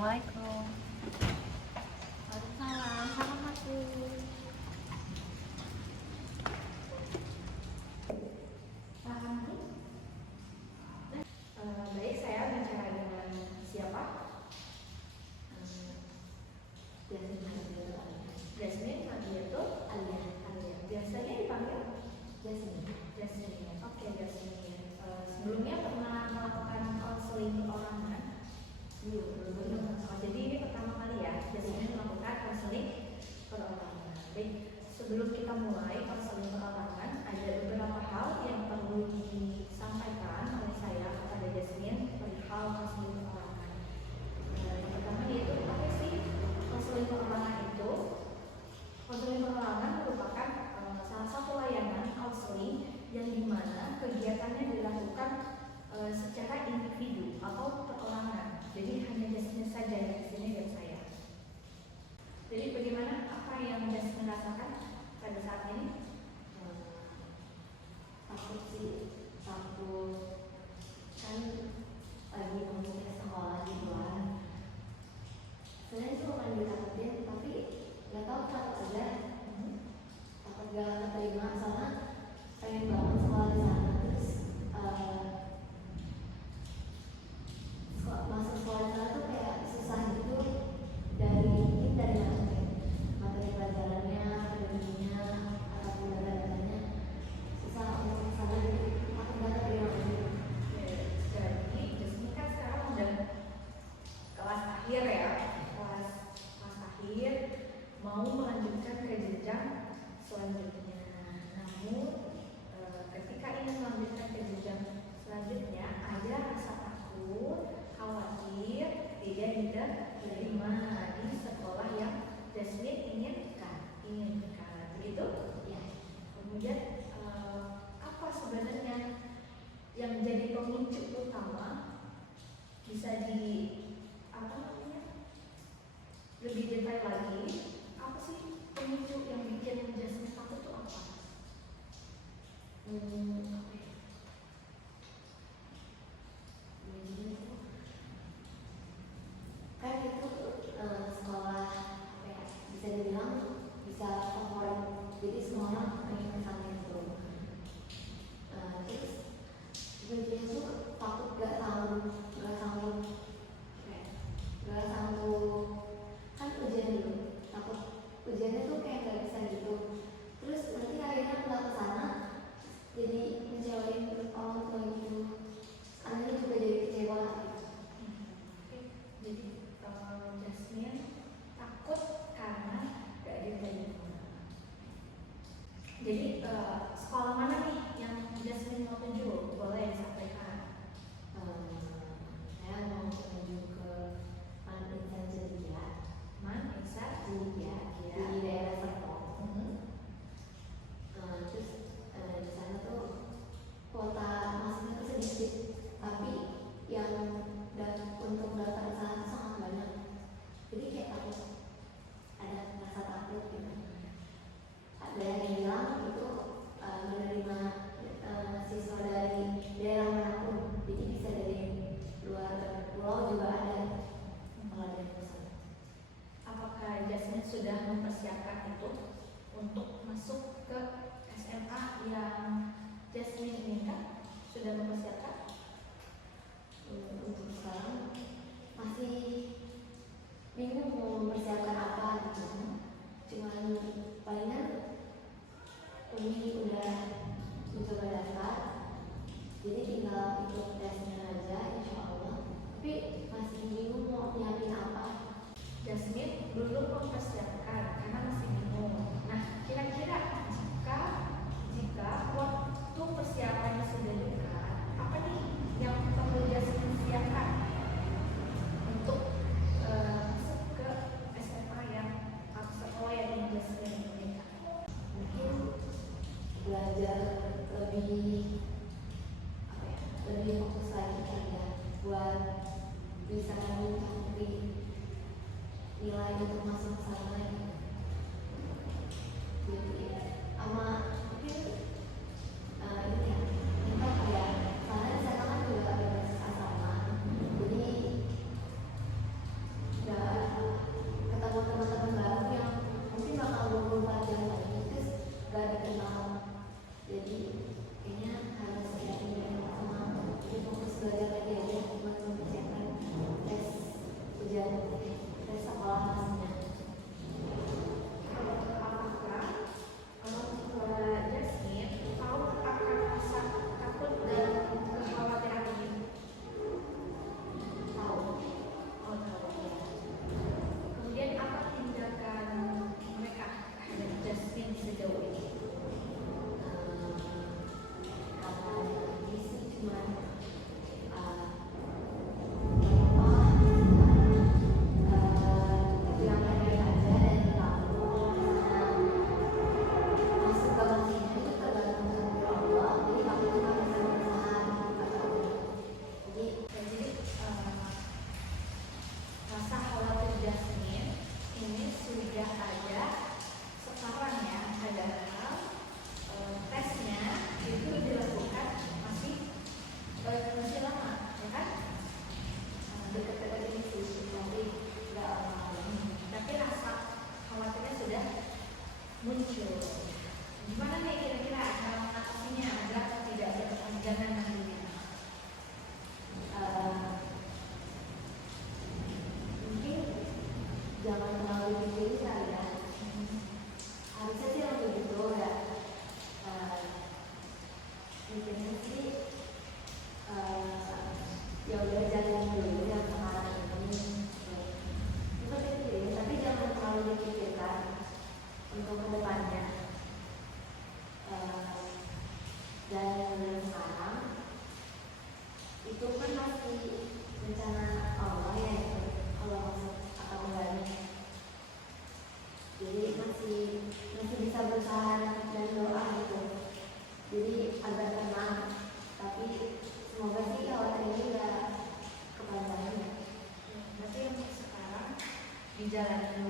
Assalamualaikum. Waalaikumsalam, salam aku. Baik, saya bicara dengan siapa? Jasmine Nabiatul Alia. Biasanya dipanggil Jasmine. Oke, Jasmine. Sebelumnya pernah melakukan konseling orangan? Belum. Jadi ini pertama kali ya Jasmine melakukan konseling perorangan. Baik, sebelum kita mulai konseling perorangan, ada beberapa hal yang perlu disampaikan oleh saya kepada Jasmine perihal konseling perorangan. Yang pertama yaitu apa sih konseling perorangan itu? Konseling perorangan merupakan salah satu layanan konseling yang dimana kegiatannya dilakukan secara individu atau perorangan. Jadi hanya Jasmine saja yang di sini dan saya. Jadi bagaimana apa yang Jasmine rasakan pada saat ini? Takut sih, takut kan lagi mau ke sekolah di luar. Sebenarnya cuma kan ditakutin, tapi nggak tahu takut aja. Takut gak keterima soalnya pengen banget sekolah di sana. Terus masuk sekolah di sana tuh kayak susah gitu dari materi pelajarannya, akademinya, ataupun data-datanya susah untuk sana, jadi aku nggak terima aja. Jadi Jasmine kan sekarang udah kelas akhir ya, kelas akhir mau melanjutkan ke jenjang selanjutnya. Namun ketika ingin melanjutkan ke jenjang selanjutnya ada rasa takut, khawatir tidak diterima di sekolah yang Jasmine inginkan, begitu? Ya, Kemudian apa sebenarnya yang jadi pemicu utama? Bisa lebih detail lagi, apa sih pemicu yang bikin Jasmine takut itu apa? kan itu sekolah apa ya, bisa dibilang bisa favorit, jadi semua orang pengen ke sana itu. Terus ujian tuh takut gak sanggup kan ujian dulu, takut ujiannya tuh kayak gak bisa gitu. Terus nanti akhirnya nggak ke sana, jadi ngecewain orang tua gitu. Anaknya juga jadi kecewa. Jadi Jasmine takut karena gak diterima. Jadi sekolah mana nih yang Jasmine mau tuju? Boleh disampaikan. Saya mau menuju ke Man Insan Ceria di daerah Serpong. Terus di sana tuh kuota masuknya tuh sedikit, tapi yang untuk daftar ke sana tuh sangat banyak. Jadi kayak takut, ada rasa takut gitu. Ada yang bilang itu menerima siswa dari daerah manapun, jadi bisa dari luar pulau juga ada kalau ada yang pesan. Apakah Jasmine sudah mempersiapkan itu untuk masuk ke SMA yang Jasmine inginkan? Sudah mempersiapkan? Untuk sekarang masih bingung mau mempersiapkan apa gitu. Cuman palingan ini udah mencoba daftar, jadi tinggal ikut tesnya aja insya Allah. Tapi masih bingung mau nyiapin apa. Jasmine belum mempersiapkan karena masih bingung. Nah, kira-kira jika waktu persiapannya sudah dekat, apa nih yang perlu Jasmine siapkan untuk masuk ke SMA atau sekolah yang ingin Jasmine inginkan? Mungkin belajar lebih fokus lagi kan ya, buat bisa mencari nilai untuk masuk ke sana gitu. Jadi sama mungkin ini ya, kita kayak karena di sana kan juga ada asrama, jadi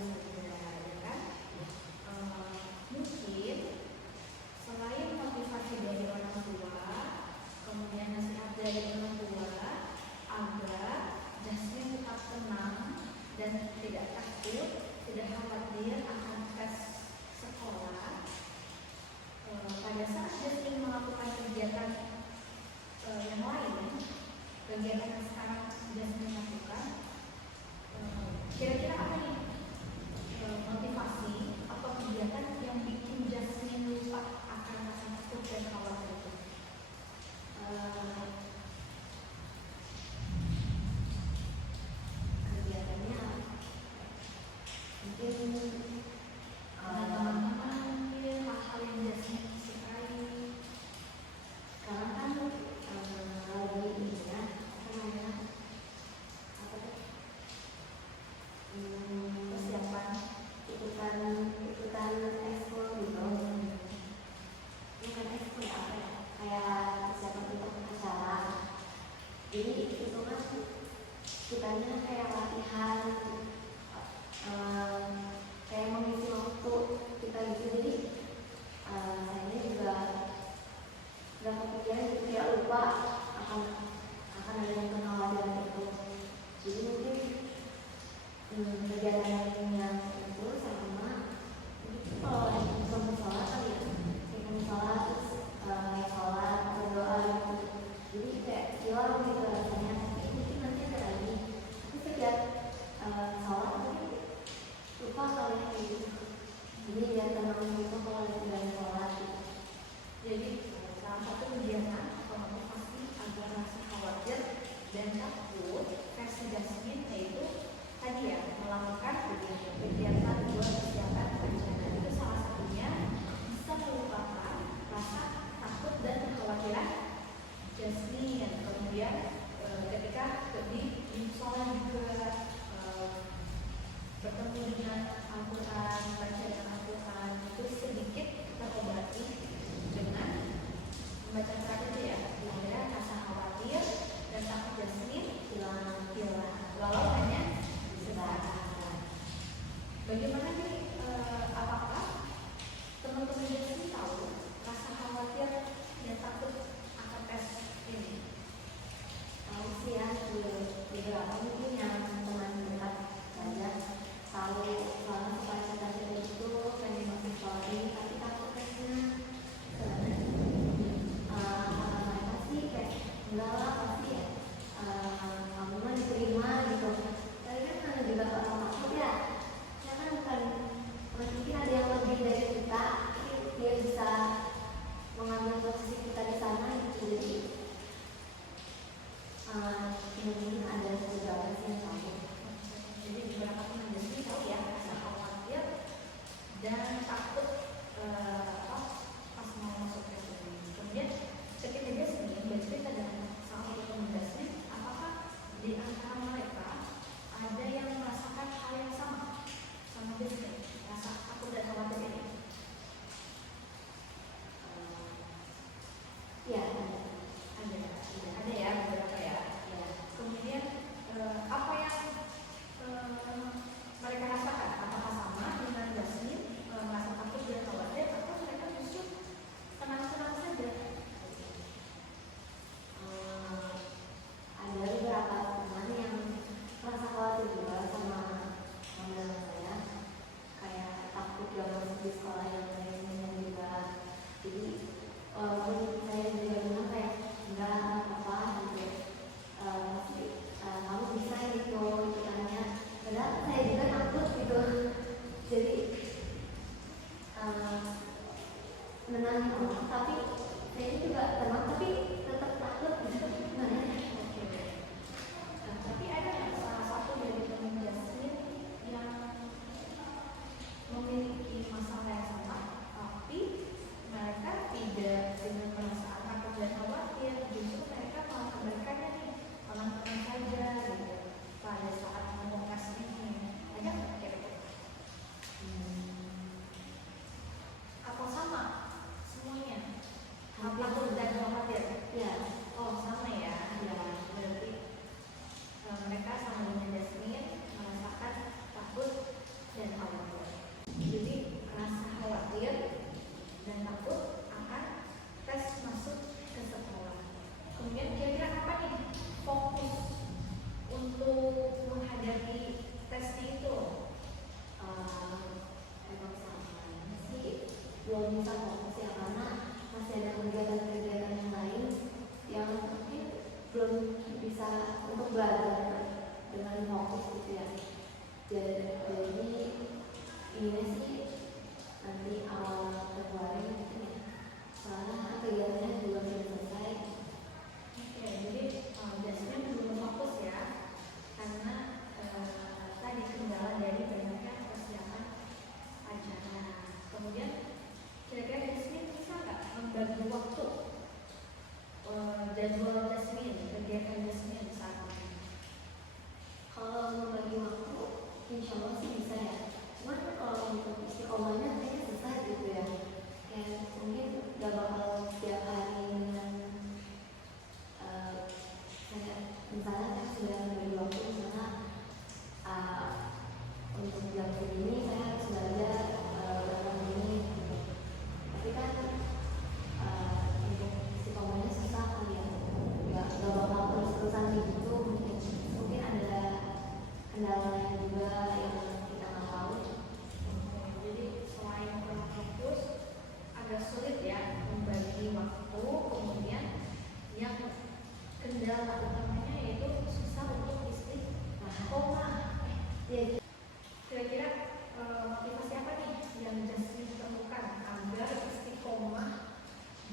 saja, ya kan? Mungkin selain motivasi dari orang tua, kemudian nasihat dari orang tua agar Jasmine tetap tenang dan tidak takut, tidak khawatir akan tes sekolah. Pada saat Jasmine melakukan kegiatan yang lain, kegiatan yang sekarang Jasmine lakukan, kira-kira apa nih motivasi atau kegiatan yang bikin Jasmine lupa akan rasa takut dan khawatir itu? Kegiatannya mungkin Teman-teman, hal-hal yang Jasmine sukai. sekarang kan lagi ini ya, apa namanya, apa tuh, Persiapan. ikutan ekskul gitu. Bukan ekskul ya, apa ya, kayak persiapan untuk acara. Jadi itu kan kitanya kayak latihan, kayak mengisi waktu kita gitu. Jadi saya juga nggak kepikiran gitu ya, lupa akan ada yang kekhawatiran itu. Jadi mungkin kegiatan yang itu sama itu kalau lagi sebelum sholat kali ya, sebelum sholat terus sholat atau doa gitu. Jadi kayak hilang gitu rasanya. Mungkin nanti ada lagi, tapi setiap sholat tapi lupa kalau yang gitu. Jadi biar tenang gitu kalau lagi sholat gitu. Jadi salah satu kegiatan atau motivasi agar rasa khawatir dan takut versi Jasmine yaitu tadi ya, melakukan kegiatan buat persiapan rencana. Itu salah satunya bisa melupakan rasa takut dan kekhawatiran Jasmine. Kemudian ketika di sholat juga bertemu dengan Al-Quran, baca dengan Al-Quran, itu sedikit kita obati dengan membaca Quran itu ya, kira-kira rasa khawatir dan takut Jasmine hilang, walau hanya sebentar. Bagaimana nih, apakah teman-teman Jasmine tahu rasa khawatir dan takut akan tes ini? Tahu sih ya, beberapa mungkin yang teman dekat saja tahu banget cita-cita itu pengen masuk sekolah ini tapi takut tesnya. Kata mereka sih kayak enggak lah, pasti ya kamu mah diterima gitu. Tapi kan karena juga orang takut ya kan bukan, mungkin ada yang lebih dari kita, dia bisa mengambil posisi kita di sana gitu. Jadi mungkin ada beberapa sih yang tahu. Jadi beberapa teman Jasmine tahu ya rasa khawatir dan takut pas mau masuk tes ini. Kemudian ketika Jasmine bercerita dengan salah satu teman Jasmine, apakah di antara mereka ada yang merasakan hal yang sama Jasmine, rasa takut dan khawatir ini? Ya, Ada ya beberapa ya. Kemudian apa yang mereka rasakan? Apakah sama dengan Jasmine, merasa takut dan khawatir, atau belum bisa fokus ya, karena masih ada kegiatan-kegiatan yang lain yang mungkin belum bisa untuk belajar dengan fokus gitu ya. Jadi ini sih nanti awal Februari mungkin ya, soalnya kegiatannya juga sudah selesai. Oke, jadi Jasmine belum fokus ya, karena tadi kendala dari banyaknya persiapan acara. Kemudian kira-kira Jasmine bisa nggak membagi waktu jadwal Jasmine, kegiatan Jasmine saat ini? Kalau membagi waktu, insya Allah sih bisa ya. Cuman kalau untuk istiqomahnya kayaknya susah gitu ya. Kayak mungkin gak bakal setiap hari dengan kayak misalnya saya sudah membagi waktu, misalnya untuk jam segini saya harus belajar berapa menit gitu. Tapi kan untuk istiqomahnya susah kan ya. Gak bakal terus-terusan gitu. Mungkin ada kendalanya juga yang kita nggak tahu. Jadi selain kurang fokus, agak sulit ya membagi waktu. Kemudian yang kendala utamanya yaitu susah untuk istiqomah. Ya, Kira-kira motivasi apa nih yang Jasmine temukan agar istiqomah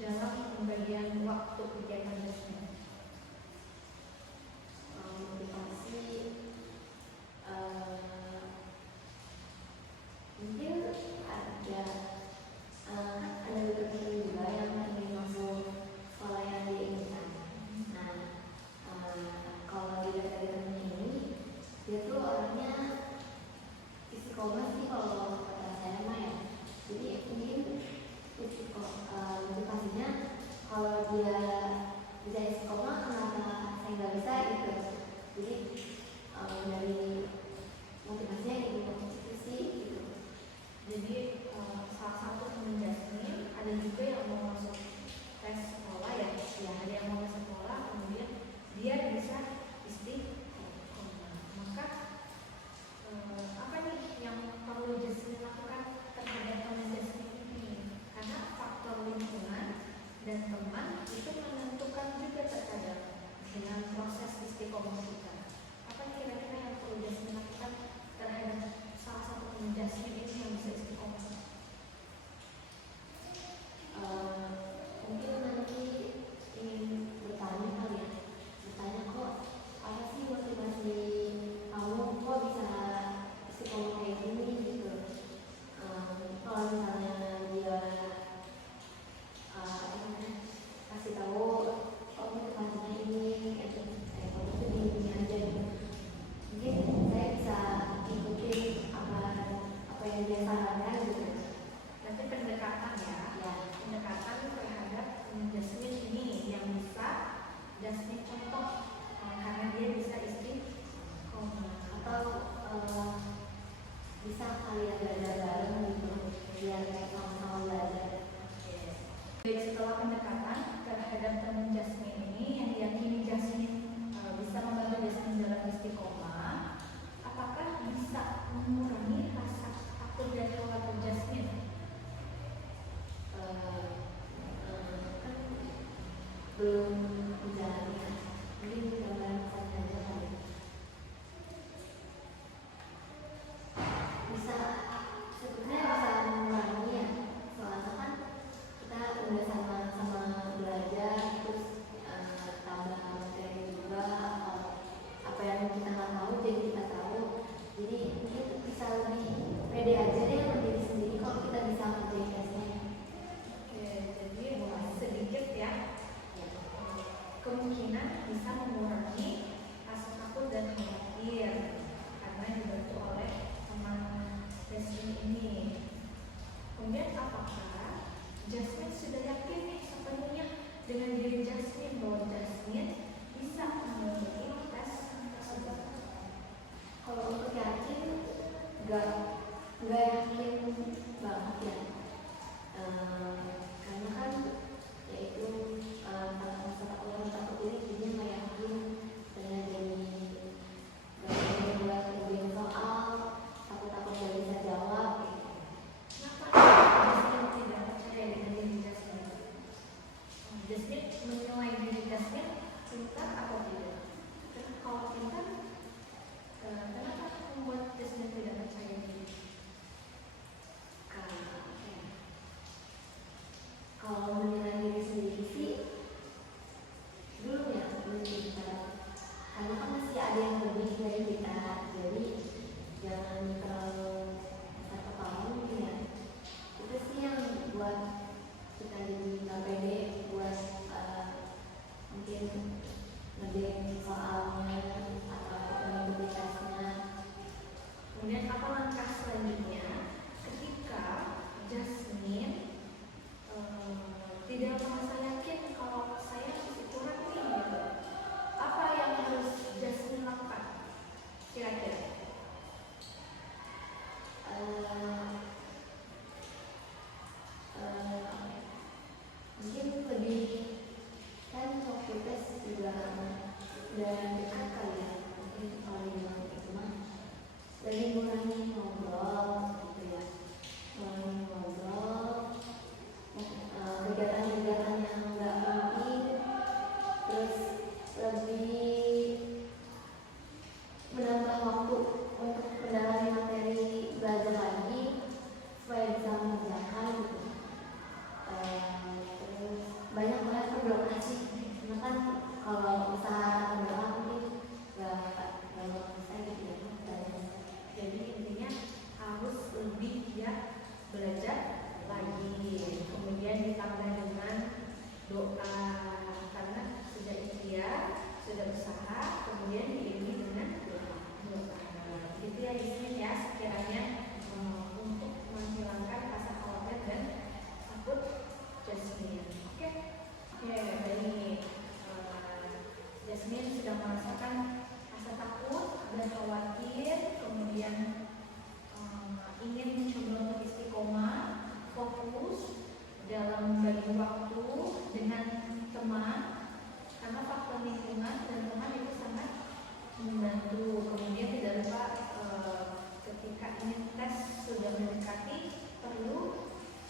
dalam pembagian waktu kegiatan Jasmine? motivasi mungkin ada beberapa teman juga yang ingin masuk sekolah yang dia inginkan. Nah, kalau dilihat dari temennya ini, dia tuh orangnya istiqomah sih kalau kata saya mah ya. Jadi mungkin motivasinya kalau dia bisa istiqomah, kenapa saya nggak bisa gitu. Jadi dari motivasinya itu sih gitu. Jadi salah satu teman Jasmine ada juga yang mau masuk tes sekolah ya, ada yang mau masuk sekolah kemudian dia bisa istiqomah. Maka apa nih yang perlu Jasmine lakukan terhadap teman Jasmine ini? Karena faktor lingkungan dan teman itu menentukan juga terkadang dengan proses istiqomah kita. Apa kira-kira yang perlu Jasmine lakukan terhadap salah satu teman Jasmine ini yang bisa istiqomah? Mungkin nanti ingin bertanya kali ya, bertanya kok apa sih motivasi kamu kok bisa istiqomah kayak gini gitu. Kalau misalnya dia kasih tahu oh motivasinya ini kamu tuh gini aja gitu, mungkin saya bisa ikutin apa yang dia sarankan gitu. Nanti pendekatan ya, pendekatan terhadap Jasmine ini yang bisa Jasmine contoh karena dia bisa istiqomah. Atau bisa kalian belajar bareng gitu biar kayak sama-sama belajar. Baik, setelah pendekatan terhadap teman Jasmine ini yang diyakini Jasmine bisa membantu Jasmine dalam istiqomah, apakah bisa mengurangi rasa takut dan khawatir Jasmine? Kan belum menjalani ya, mungkin gambaran saja kali. Bisa sebetulnya bisa mengurangi ya, soalnya kan kita udah sama-sama belajar terus tambah materi juga, apa yang kita nggak tahu jadi kita tahu, jadi mungkin bisa lebih pede aja deh sama diri sendiri kalau kita bisa ngerjain tesnya. Oke, jadi sedikit ya, kemungkinan bisa mengurangi rasa takut dan khawatir karena dibantu oleh teman Jasmine ini. Kemudian apakah Jasmine sudah yakin nih sepenuhnya dengan diri Jasmine bahwa Jasmine bisa mengikuti tes tersebut? Kalau untuk yakin nggak yakin banget ya. Karena kan yaitu karena rasa takut ini jadinya nggak yakin dengan jadi nggak berani buat ngerjain soal, takut nggak bisa jawab gitu. Kenapa Jasmine tidak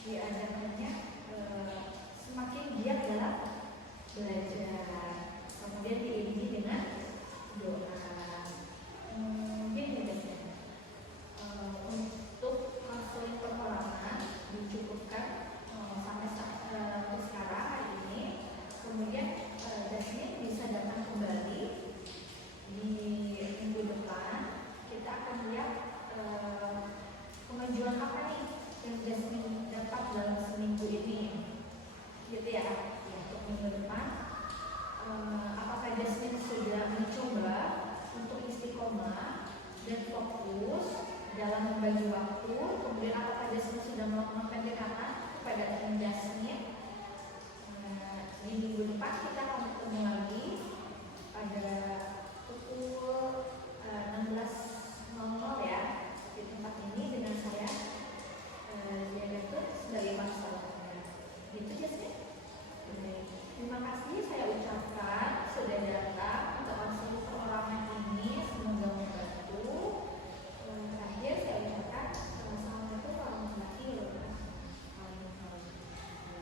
diajarkannya semakin giat dalam belajar, kemudian diiringi dengan doa. Mungkin ya guys ya. Untuk konseling perorangan dicukupkan sampai sekarang hari ini. Kemudian Jasmine bisa datang kembali di minggu depan. Kita akan lihat kemajuan apa nih yang Jasmine dapat dalam seminggu ini, gitu ya. Untuk minggu depan, apakah Jasmine sudah mencoba untuk istiqomah dan fokus dalam membagi waktu, kemudian